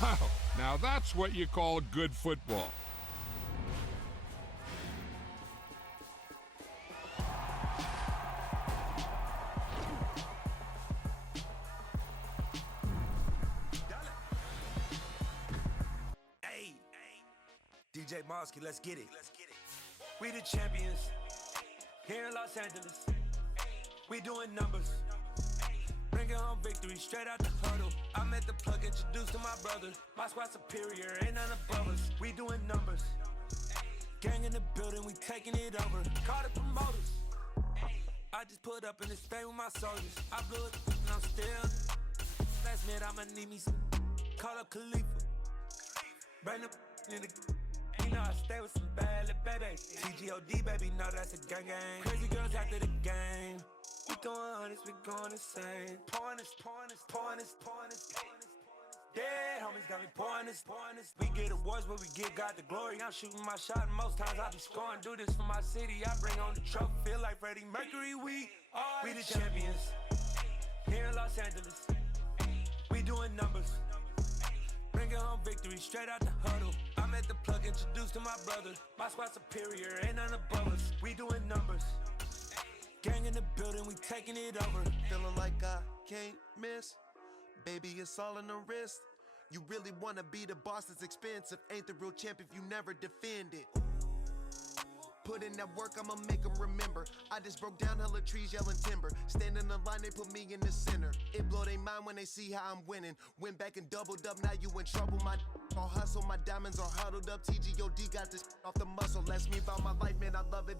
Wow, now that's what you call good football. Hey, DJ Mosky, let's get it. We the champions here in Los Angeles. We doing numbers. Bringing home victory straight out the huddle. I met the plug, introduced to my brother. My squad superior, ain't none above us. We doing numbers. Gang in the building, we taking it over. Call the promoters. I just put up in this thing with my soldiers. I blew it and I'm still. Last minute I'ma need me some. Call up Khalifa. Bring the in the. You know I stay with some bad little baby. TGOD baby, know that's a gang gang. Crazy girls after the game. We throwing hundreds, we going insane. Pouring this. Dead homies got me pouring this. We get awards, but we give God the glory. I'm shooting my shot, and most times I be scoring. Do this for my city, I bring on the trophy. Feel like Freddie Mercury, we the champions here in Los Angeles. We doing numbers. Bringing home victory straight out the huddle. I met the plug, introduced to my brother. My squad superior, ain't none above us. We doing numbers. Gang in the building, we taking it over. Feeling like I can't miss. Baby, it's all in the wrist. You really wanna be the boss, it's expensive. Ain't the real champ if you never defend it. Put in that work, I'ma make them remember. I just broke down hella trees, yelling timber. Stand in the line, they put me in the center. It blow their mind when they see how I'm winning. Went back and doubled up, now you in trouble. My all hustle, my diamonds are huddled up. TGOD got this off the muscle. That's me about my life, man, I love it.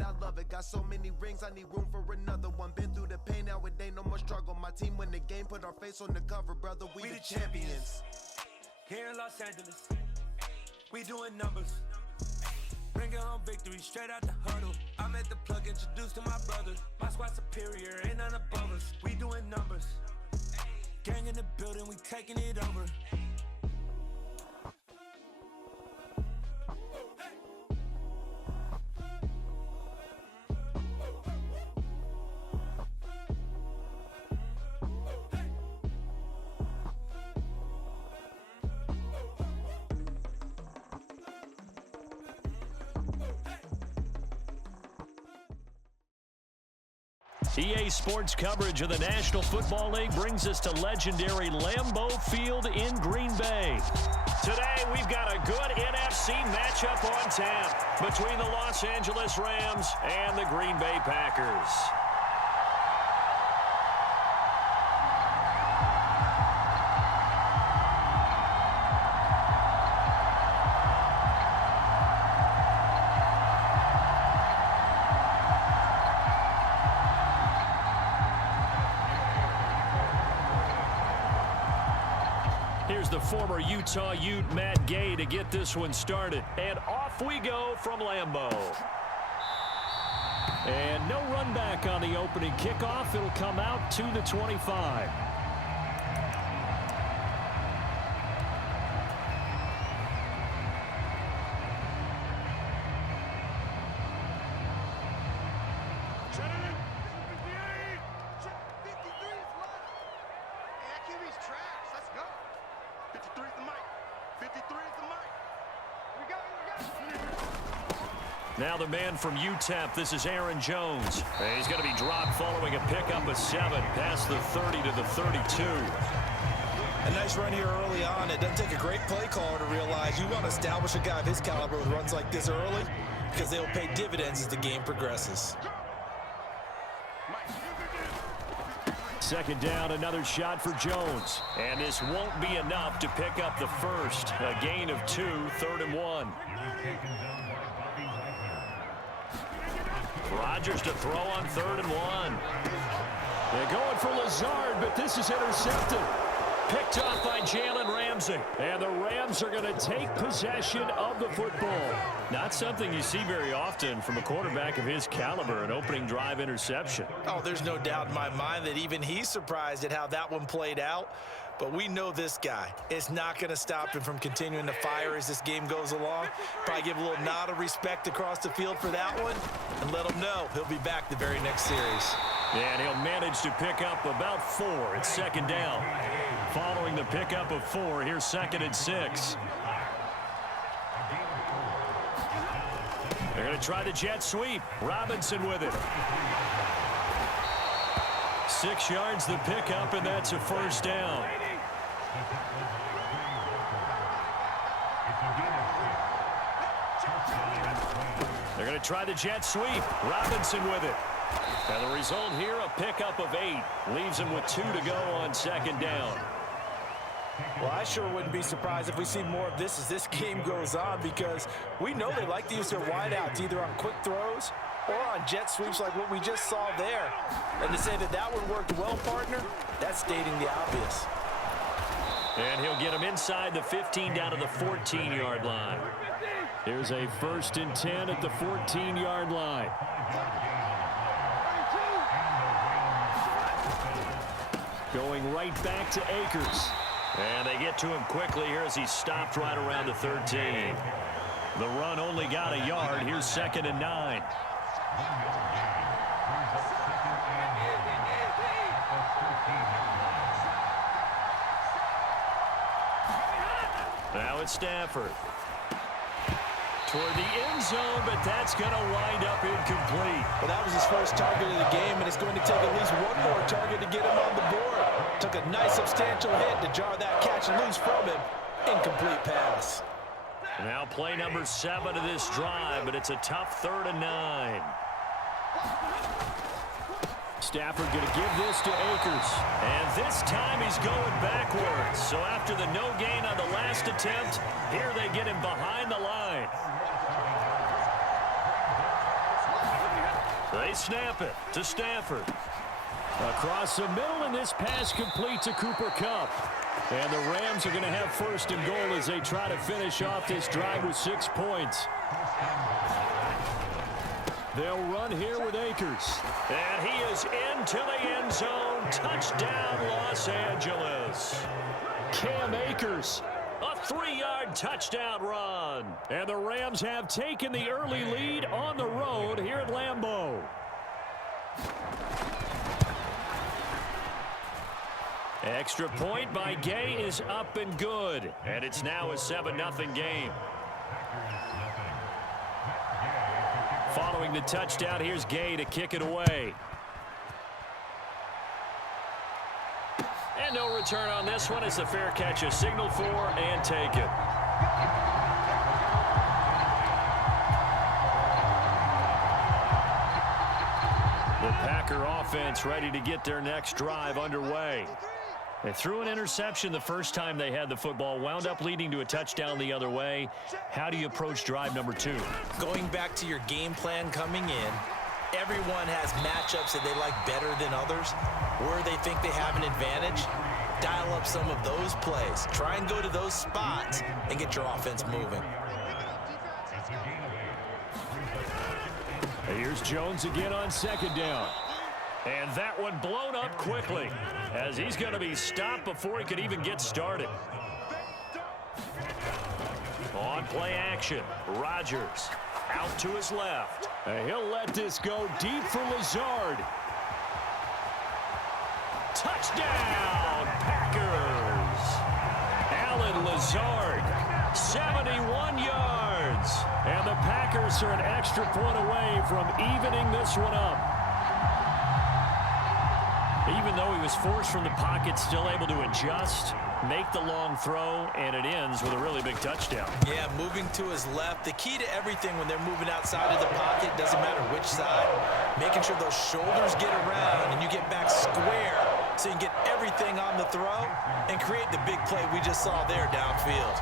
Got so many rings, I need room for another one. Been through the pain, now it ain't no more struggle. My team win the game, put our face on the cover, brother. We the champions. Here in Los Angeles, we doing numbers. Bringing home victory straight out the huddle. I met the plug, introduced to my brother. My squad superior, ain't none above us. We doing numbers. Gang in the building, we taking it over. EA Sports coverage of the National Football League brings us to legendary Lambeau Field in Green Bay. Today, we've got a good NFC matchup on tap between the Los Angeles Rams and the Green Bay Packers. Here's the former Utah Ute Matt Gay to get this one started. And off we go from Lambeau. And no run back on the opening kickoff. It'll come out to the 25. Now the man from UTEP, this is Aaron Jones. And he's going to be dropped following a pickup of 7 past the 30 to the 32. A nice run here early on. It doesn't take a great play caller to realize you want to establish a guy of his caliber with runs like this early because they'll pay dividends as the game progresses. Second down, another shot for Jones. And this won't be enough to pick up the first. A gain of 2, 3rd and 1. Rodgers to throw on 3rd and 1. They're going for Lazard, but this is intercepted. Picked off by Jalen Ramsey. And the Rams are going to take possession of the football. Not something you see very often from a quarterback of his caliber, an opening drive interception. Oh, there's no doubt in my mind that even he's surprised at how that one played out. But we know this guy. It's not going to stop him from continuing to fire as this game goes along. Probably give a little nod of respect across the field for that one and let him know he'll be back the very next series. And he'll manage to pick up about 4 at 2nd down. following the pickup of 4. Here's 2nd and 6. They're going to try the jet sweep. Robinson with it. 6 yards the pickup, and that's a first down. They're going to try the jet sweep. Robinson with it. And the result here, a pickup of 8. Leaves him with 2 to go on 2nd down. Well, I sure wouldn't be surprised if we see more of this as this game goes on, because we know they like to use their wideouts either on quick throws or on jet sweeps like what we just saw there. And to say that that one worked well, partner, that's stating the obvious. And he'll get him inside the 15 down to the 14-yard line. Here's a 1st and 10 at the 14-yard line. Going right back to Akers. And they get to him quickly here as he stopped right around the 13. The run only got a yard. Here's 2nd and 9. Now it's Stafford. Toward the end zone, but that's going to wind up incomplete. Well, that was his first target of the game, and it's going to take at least one more target to get him on the board. Took a nice substantial hit to jar that catch loose from him. Incomplete pass. Now play number 7 of this drive, but it's a tough 3rd and 9. Stafford going to give this to Akers. And this time he's going backwards. So after the no gain on the last attempt, here they get him behind the line. They snap it to Stafford. Across the middle, and this pass complete to Cooper Kupp. And the Rams are going to have 1st and goal as they try to finish off this drive with 6 points. They'll run here with Akers. And he is into the end zone. Touchdown, Los Angeles. Cam Akers, a 3-yard touchdown run. And the Rams have taken the early lead on the road here at Lambeau. Extra point by Gay is up and good. And it's now a 7-0 game. Following the touchdown, here's Gay to kick it away. And no return on this one as the fair catch is signaled for and taken. The Packer offense ready to get their next drive underway. They threw an interception the first time they had the football, wound up leading to a touchdown the other way. How do you approach drive number 2? Going back to your game plan coming in, everyone has matchups that they like better than others, where they think they have an advantage. Dial up some of those plays. Try and go to those spots and get your offense moving. Here's Jones again on 2nd down. And that one blown up quickly as he's going to be stopped before he could even get started. On play action, Rodgers out to his left. And he'll let this go deep for Lazard. Touchdown, Packers. Alan Lazard, 71 yards. And the Packers are an extra point away from evening this one up. Even though he was forced from the pocket, still able to adjust, make the long throw, and it ends with a really big touchdown. Yeah, moving to his left. The key to everything when they're moving outside of the pocket, doesn't matter which side, making sure those shoulders get around and you get back square so you can get everything on the throw and create the big play we just saw there downfield.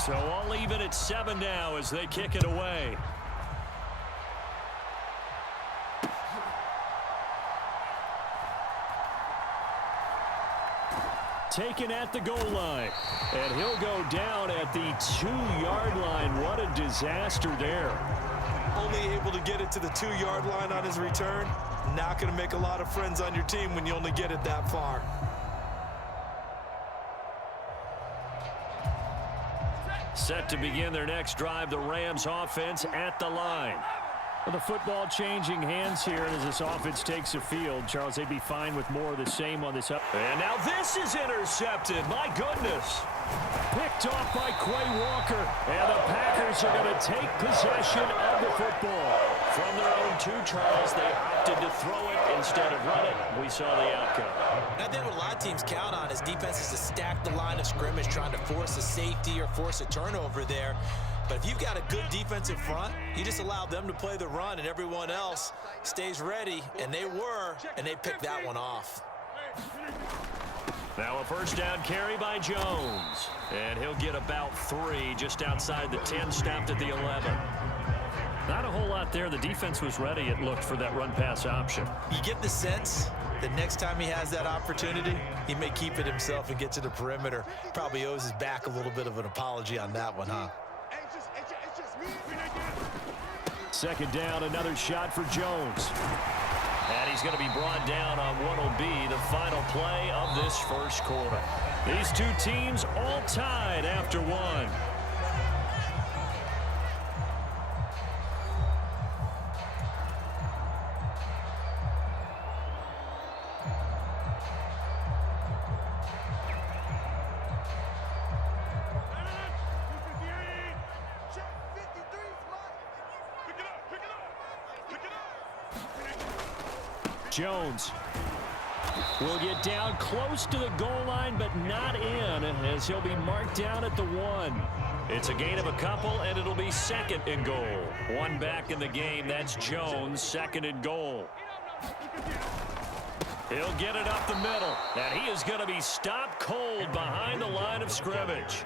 So all even at 7 now as they kick it away. Taken at the goal line. And he'll go down at the 2-yard line. What a disaster there. Only able to get it to the 2-yard line on his return. Not going to make a lot of friends on your team when you only get it that far. Set to begin their next drive, the Rams offense at the line. Well, the football changing hands here as this offense takes the field. Charles, they'd be fine with more of the same on this up. And now this is intercepted. My goodness. Picked off by Quay Walker. And the Packers are going to take possession of the football. From their own 2, Charles, they opted to throw it instead of run it. We saw the outcome. And I think what a lot of teams count on is defenses to stack the line of scrimmage, trying to force a safety or force a turnover there. But if you've got a good defensive front, you just allow them to play the run and everyone else stays ready, and they were, and they picked that one off. Now a first down carry by Jones. And he'll get about 3 just outside the 10, stopped at the 11. Not a whole lot there. The defense was ready, it looked, for that run-pass option. You get the sense that next time he has that opportunity, he may keep it himself and get to the perimeter. Probably owes his back a little bit of an apology on that one, huh? Second down, another shot for Jones. And he's going to be brought down on what will be the final play of this first quarter. These 2 teams all tied after 1. Jones will get down close to the goal line, but not in, as he'll be marked down at the 1. It's a gain of a couple, and it'll be 2nd and goal. 1 back in the game. That's Jones, 2nd and goal. He'll get it up the middle, and he is going to be stopped cold behind the line of scrimmage.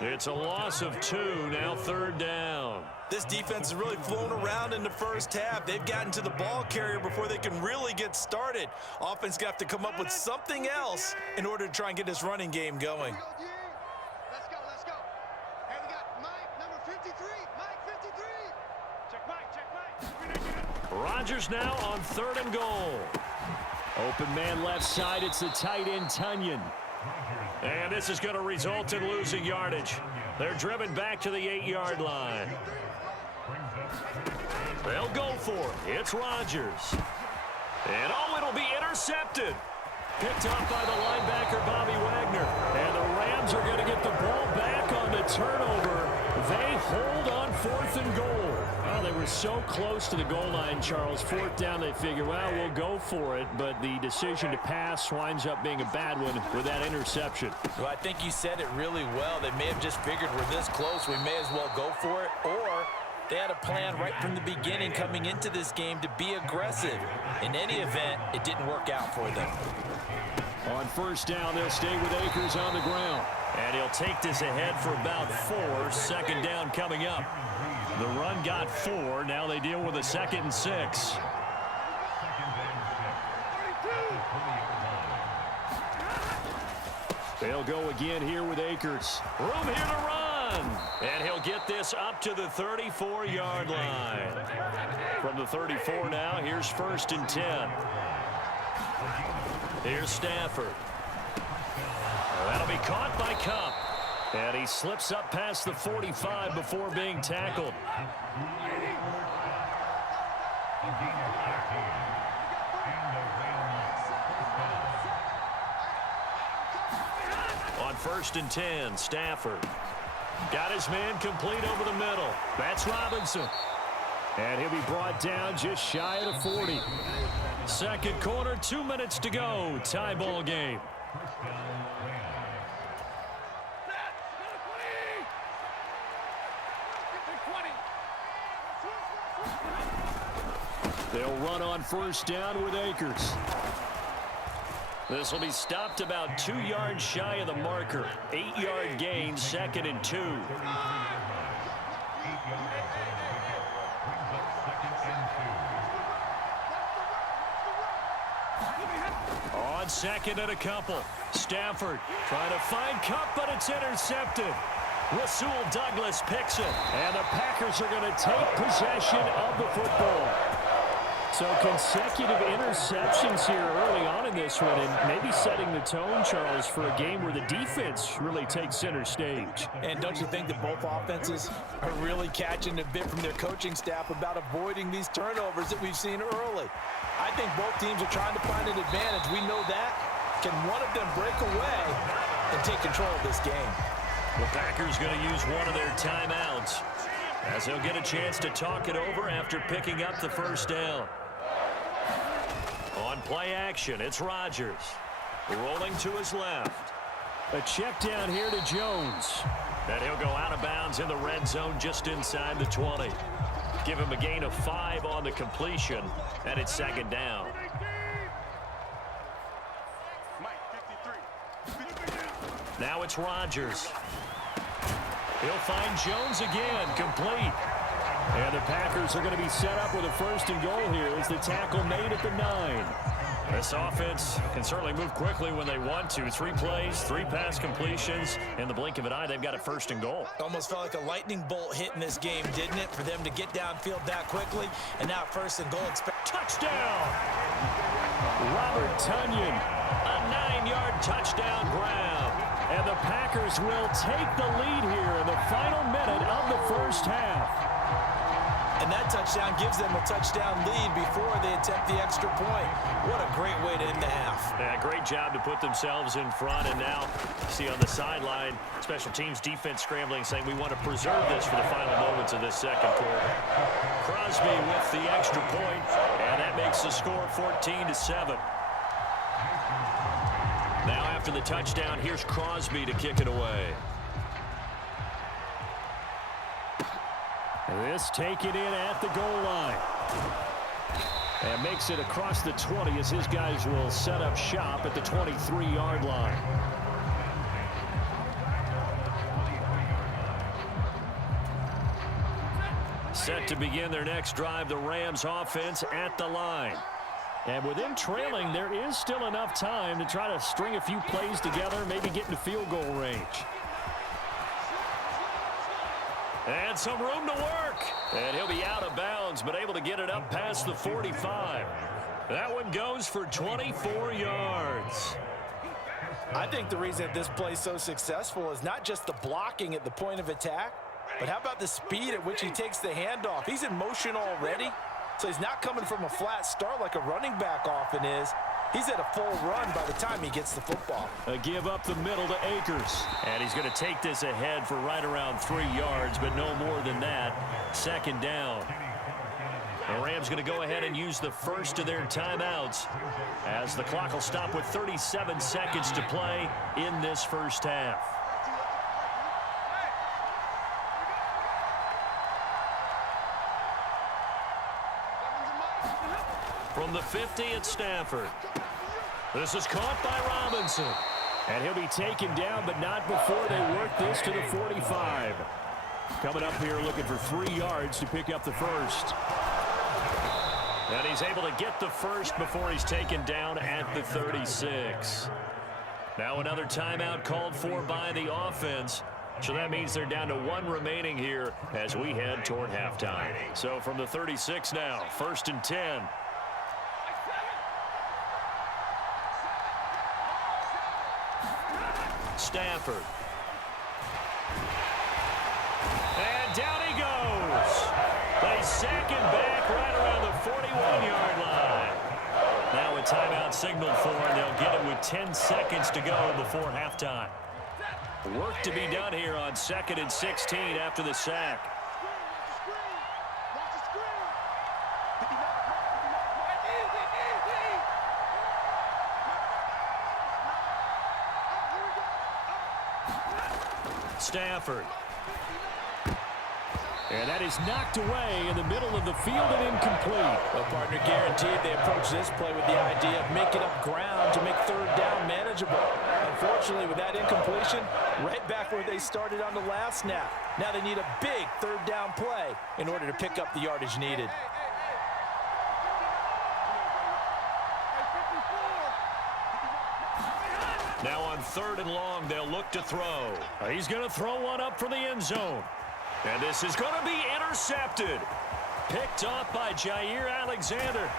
It's a loss of 2, now 3rd down. This defense has really flown around in the first half. They've gotten to the ball carrier before they can really get started. Offense going to have to come up with something else in order to try and get this running game going. Let's go. Hey, we got Mike, number 53. Mike, 53. Check Mike. Rodgers now on 3rd and goal. Open man left side. It's the tight end, Tunyon. And this is going to result in losing yardage. They're driven back to the 8-yard line. They'll go for it. It's Rodgers. And it'll be intercepted. Picked off by the linebacker, Bobby Wagner. And the Rams are going to get the ball back on the turnover. They hold on 4th and goal. Well, they were so close to the goal line, Charles. 4th down, they figure, well, we'll go for it. But the decision to pass winds up being a bad one with that interception. Well, I think you said it really well. They may have just figured we're this close, we may as well go for it. Or they had a plan right from the beginning coming into this game to be aggressive. In any event, it didn't work out for them. On first down, they'll stay with Akers on the ground. And he'll take this ahead for about 4. 2nd down coming up. The run got 4. Now they deal with a 2nd and 6. They'll go again here with Akers. Room here to run. And he'll get this up to the 34-yard line. From the 34 now, here's 1st and 10. Here's Stafford. That'll be caught by Kupp. And he slips up past the 45 before being tackled. On 1st and 10, Stafford. Got his man complete over the middle. That's Robinson. And he'll be brought down just shy of the 40. 2nd quarter, 2 minutes to go. Tie ball game. They'll run on first down with Akers. This will be stopped about 2 yards shy of the marker. 8-yard gain, 2nd and 2. On 2nd and a couple. Stafford trying to find Kupp, but it's intercepted. Rasul Douglas picks it. And the Packers are going to take possession of the football. So consecutive interceptions here early on in this one, and maybe setting the tone, Charles, for a game where the defense really takes center stage. And don't you think that both offenses are really catching a bit from their coaching staff about avoiding these turnovers that we've seen early? I think both teams are trying to find an advantage. We know that. Can one of them break away and take control of this game? The Packers going to use one of their timeouts as they'll get a chance to talk it over after picking up the first down. On play action, it's Rodgers. Rolling to his left. A check down here to Jones. And he'll go out of bounds in the red zone just inside the 20. Give him a gain of 5 on the completion, and it's second down. Now it's Rodgers. He'll find Jones again, complete. And the Packers are going to be set up with a first and goal here as the tackle made at the 9. This offense can certainly move quickly when they want to. 3 plays, 3 pass completions. In the blink of an eye, they've got a first and goal. Almost felt like a lightning bolt hit in this game, didn't it? For them to get downfield that quickly. And now first and goal. Touchdown! Robert Tonyan, a 9-yard touchdown grab. And the Packers will take the lead here in the final minute of the first half. And that touchdown gives them a touchdown lead before they attempt the extra point. What a great way to end the half. Yeah, great job to put themselves in front. And now, see on the sideline, special teams defense scrambling, saying we want to preserve this for the final moments of this second quarter. Crosby with the extra point, and that makes the score 14-7. Now after the touchdown, here's Crosby to kick it away. This taken in at the goal line. And makes it across the 20 as his guys will set up shop at the 23-yard line. Set to begin their next drive, the Rams offense at the line. And with them trailing, there is still enough time to try to string a few plays together, maybe get into field goal range. And some room to work. And he'll be out of bounds, but able to get it up past the 45. That one goes for 24 yards. I think the reason that this play is so successful is not just the blocking at the point of attack, but how about the speed at which he takes the handoff? He's in motion already, so he's not coming from a flat start like a running back often is. He's at a full run by the time he gets the football. A give up the middle to Akers. And he's going to take this ahead for right around 3 yards, but no more than that. Second down. The Rams going to go ahead and use the first of their timeouts as the clock will stop with 37 seconds to play in this first half. From the 50 at Stafford. This is caught by Robinson. And he'll be taken down, but not before they work this to the 45. Coming up here looking for 3 yards to pick up the first. And he's able to get the first before he's taken down at the 36. Now another timeout called for by the offense. So that means they're down to 1 remaining here as we head toward halftime. So from the 36 now, 1st and 10. Stafford. And down he goes. They sack him back right around the 41-yard line. Now a timeout signaled for, and they'll get it with 10 seconds to go before halftime. Work to be done here on 2nd and 16 after the sack. Stafford. And that is knocked away in the middle of the field and incomplete. Well, partner, guaranteed they approach this play with the idea of making up ground to make 3rd down manageable. Unfortunately, with that incompletion, right back where they started on the last snap. Now they need a big 3rd down play in order to pick up the yardage needed. Now on 3rd and long, they'll look to throw. He's going to throw one up for the end zone. And this is going to be intercepted. Picked off by Jair Alexander.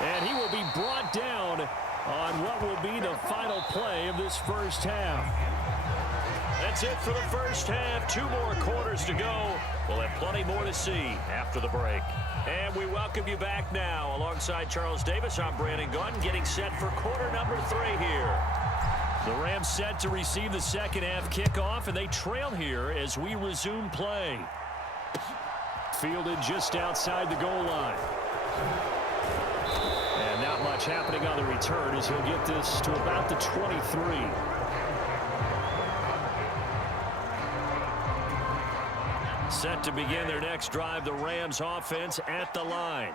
And he will be brought down on what will be the final play of this first half. That's it for the first half. 2 more quarters to go. We'll have plenty more to see after the break. And we welcome you back now. Alongside Charles Davis, I'm Brandon Gunn, getting set for quarter number 3 here. The Rams set to receive the second half kickoff, and they trail here as we resume play. Fielded just outside the goal line. And not much happening on the return as he'll get this to about the 23. Set to begin their next drive, the Rams offense at the line.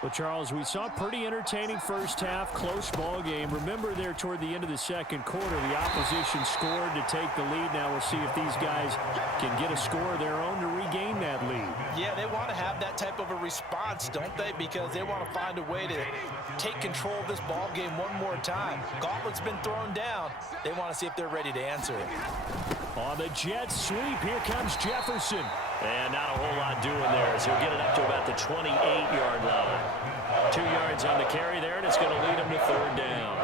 Well, Charles, we saw a pretty entertaining first half, close ball game. Remember there toward the end of the second quarter, the opposition scored to take the lead. Now we'll see if these guys can get a score of their own to regain that lead. Yeah, they want to have that type of a response, don't they? Because they want to find a way to take control of this ball game one more time. Gauntlet's been thrown down. They want to see if they're ready to answer it. On the jet sweep, here comes Jefferson. And not a whole lot doing there as he'll get it up to about the 28-yard line. 2 yards on the carry there, and it's going to lead him to third down.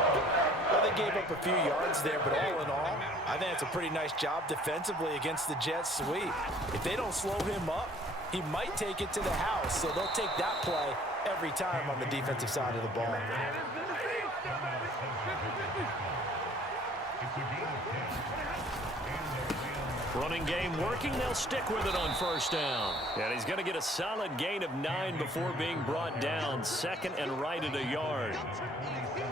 Well, they gave up a few yards there, but all in all, I think it's a pretty nice job defensively against the jet sweep. If they don't slow him up, he might take it to the house, so they'll take that play every time on the defensive side of the ball. Running game working. They'll stick with it on first down. And he's going to get a solid gain of 9 before being brought down. Second and right at a yard.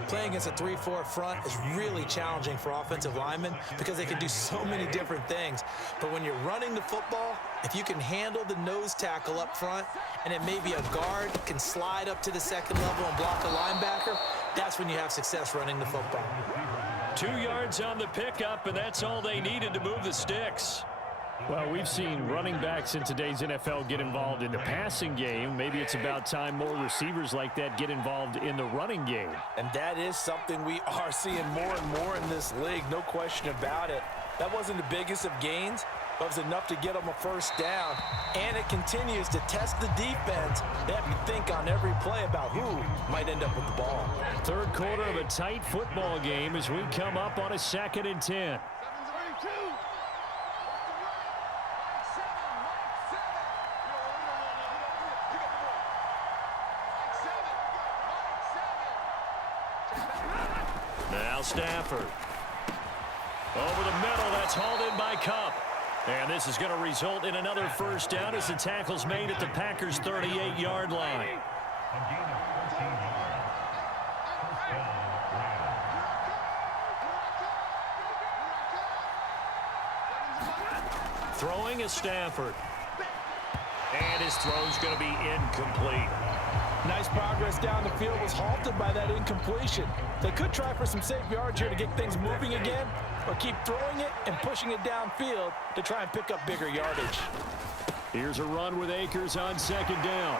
Playing against a 3-4 front is really challenging for offensive linemen because they can do so many different things. But when you're running the football, if you can handle the nose tackle up front and it may be a guard can slide up to the second level and block a linebacker, that's when you have success running the football. 2 yards on the pickup, and that's all they needed to move the sticks. Well, we've seen running backs in today's NFL get involved in the passing game. Maybe it's about time more receivers like that get involved in the running game. And that is something we are seeing more and more in this league, no question about it. That wasn't the biggest of gains, but it was enough to get them a first down. And it continues to test the defense. They have to think on every play about who might end up with the ball. Third quarter of a tight football game as we come up on a 2nd and 10. Now Stafford. Over the middle, that's hauled in by Kupp. And this is going to result in another first down as the tackle's made at the Packers' 38-yard line. Throwing is Stafford. And his throw's going to be incomplete. Nice progress down the field was halted by that incompletion. They could try for some safe yards here to get things moving again, or keep throwing it and pushing it downfield to try and pick up bigger yardage. Here's a run with Akers on second down.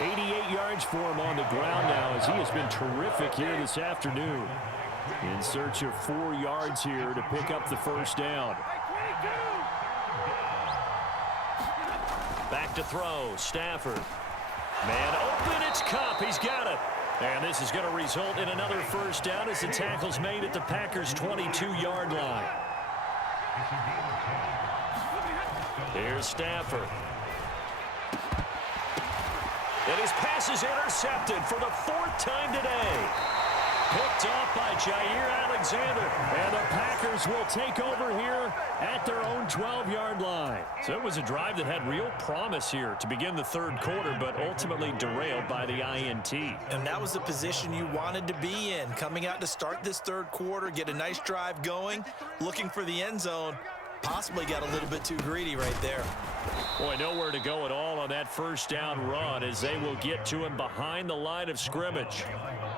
88 yards for him on the ground now as he has been terrific here this afternoon. In search of 4 yards here to pick up the first down. Back to throw, Stafford. Man open, it's Kupp. He's got it. And this is going to result in another first down as the tackle's made at the Packers' 22-yard line. Here's Stafford. And his pass is intercepted for the 4th time today. Picked off by Jair Alexander. And the Packers will take over here at their own 12-yard line. So it was a drive that had real promise here to begin the third quarter, but ultimately derailed by the INT. And that was the position you wanted to be in. Coming out to start this third quarter, get a nice drive going, looking for the end zone. Possibly got a little bit too greedy right there. Boy, nowhere to go at all on that first down run as they will get to him behind the line of scrimmage.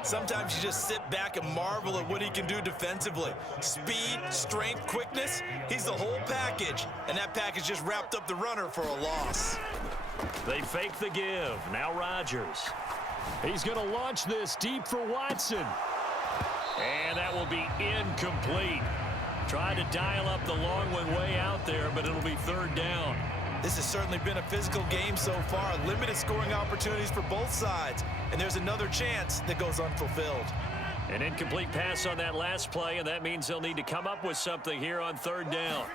Sometimes you just sit back and marvel at what he can do defensively. Speed, strength, quickness, he's the whole package. And that package just wrapped up the runner for a loss. They fake the give. Now Rodgers. He's going to launch this deep for Watson. And that will be incomplete. Tried to dial up the long one way out there, but it'll be third down. This has certainly been a physical game so far. Limited scoring opportunities for both sides. And there's another chance that goes unfulfilled. An incomplete pass on that last play, and that means they'll need to come up with something here on third down.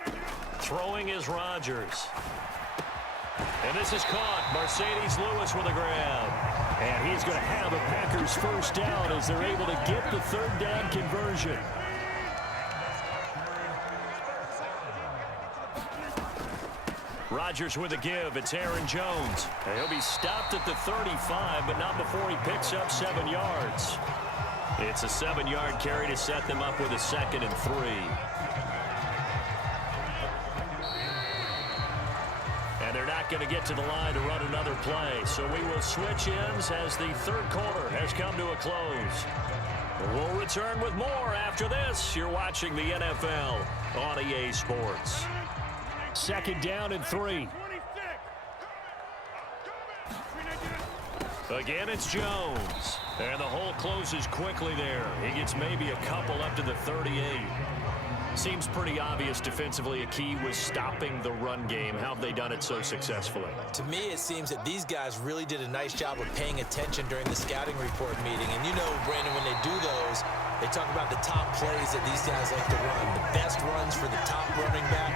Throwing is Rodgers. And this is caught. Mercedes Lewis with a grab. And he's going to have a Packers first down as they're able to get the third down conversion. Rodgers with a give. It's Aaron Jones. And he'll be stopped at the 35, but not before he picks up 7 yards. It's a 7-yard carry to set them up with a 2nd and 3. And they're not going to get to the line to run another play. So we will switch ends as the third quarter has come to a close. We'll return with more after this. You're watching the NFL on EA Sports. 2nd down and 3. Again, it's Jones. And the hole closes quickly there. He gets maybe a couple up to the 38. Seems pretty obvious defensively a key was stopping the run game. How have they done it so successfully? To me, it seems that these guys really did a nice job of paying attention during the scouting report meeting. And you know, Brandon, when they do those, they talk about the top plays that these guys like to run. The best runs for the top running back.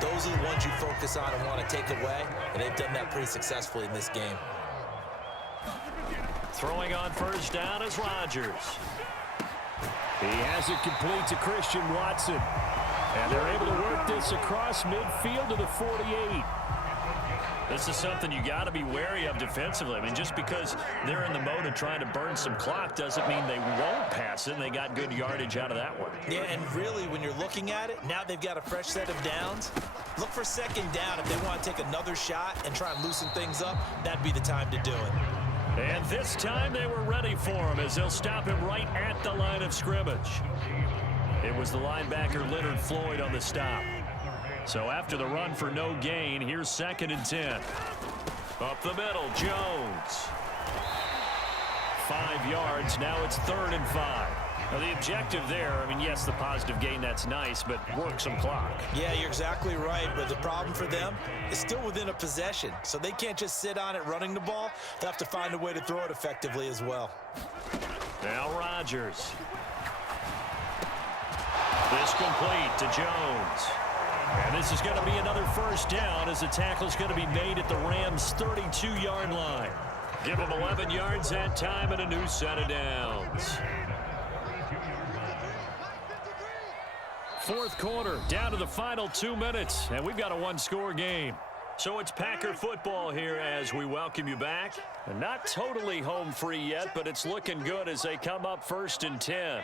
Those are the ones you focus on and want to take away. And they've done that pretty successfully in this game. Throwing on first down is Rodgers. He has it complete to Christian Watson. And they're able to work this across midfield to the 48. This is something you got to be wary of defensively. I mean, just because they're in the mode of trying to burn some clock doesn't mean they won't pass it, and they got good yardage out of that one. Yeah, and really, when you're looking at it, now they've got a fresh set of downs. Look for 2nd down. If they want to take another shot and try and loosen things up, that'd be the time to do it. And this time they were ready for him as they'll stop him right at the line of scrimmage. It was the linebacker Leonard Floyd on the stop. So after the run for no gain, here's 2nd and 10. Up the middle, Jones. 5 yards, now it's 3rd and 5. Now the objective there, I mean, yes, the positive gain, that's nice, but work some clock. Yeah, you're exactly right, but the problem for them is still within a possession, so they can't just sit on it running the ball. They'll have to find a way to throw it effectively as well. Now Rodgers. This complete to Jones. And this is going to be another first down as the tackle is going to be made at the Rams' 32-yard line. Give them 11 yards that time and a new set of downs. 4th quarter, down to the final 2 minutes, and we've got a one-score game. So it's Packer football here as we welcome you back. And not totally home free yet, but it's looking good as they come up 1st and 10.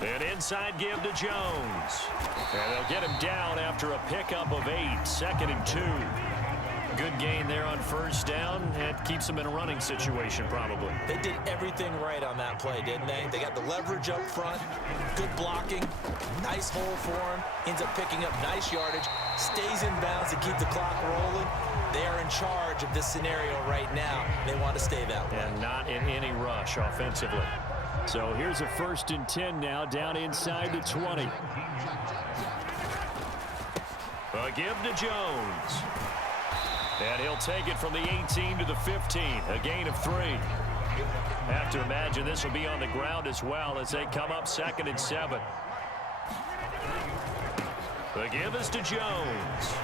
An inside give to Jones. And they'll get him down after a pickup of 8, 2nd and 2. Good gain there on first down. It keeps them in a running situation probably. They did everything right on that play, didn't they? They got the leverage up front, good blocking, nice hole for him, ends up picking up nice yardage, stays in bounds to keep the clock rolling. They are in charge of this scenario right now. They want to stay that way. And not in any rush offensively. So here's a 1st and 10 now, down inside the 20. A give to Jones. And he'll take it from the 18 to the 15, a gain of 3. Have to imagine this will be on the ground as well as they come up 2nd and 7. The give is to Jones.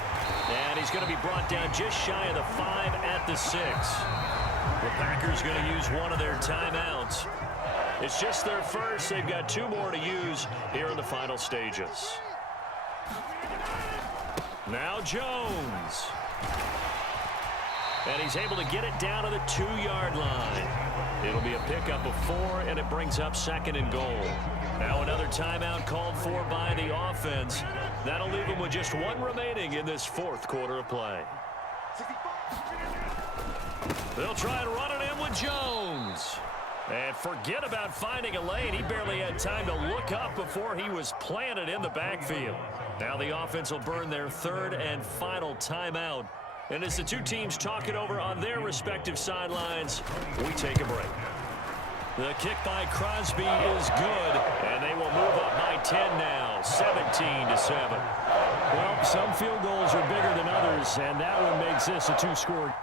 And he's going to be brought down just shy of the 5 at the 6. The Packers going to use one of their timeouts. It's just their first. They've got 2 more to use here in the final stages. Now Jones. And he's able to get it down to the 2-yard line. It'll be a pickup of 4, and it brings up 2nd and goal. Now another timeout called for by the offense. That'll leave them with just 1 remaining in this 4th quarter of play. They'll try and run it in with Jones. And forget about finding a lane. He barely had time to look up before he was planted in the backfield. Now the offense will burn their 3rd and final timeout. And as the 2 teams talk it over on their respective sidelines, we take a break. The kick by Crosby is good, and they will move up by 10 now, 17-7. Well, some field goals are bigger than others, and that one makes this a two-score.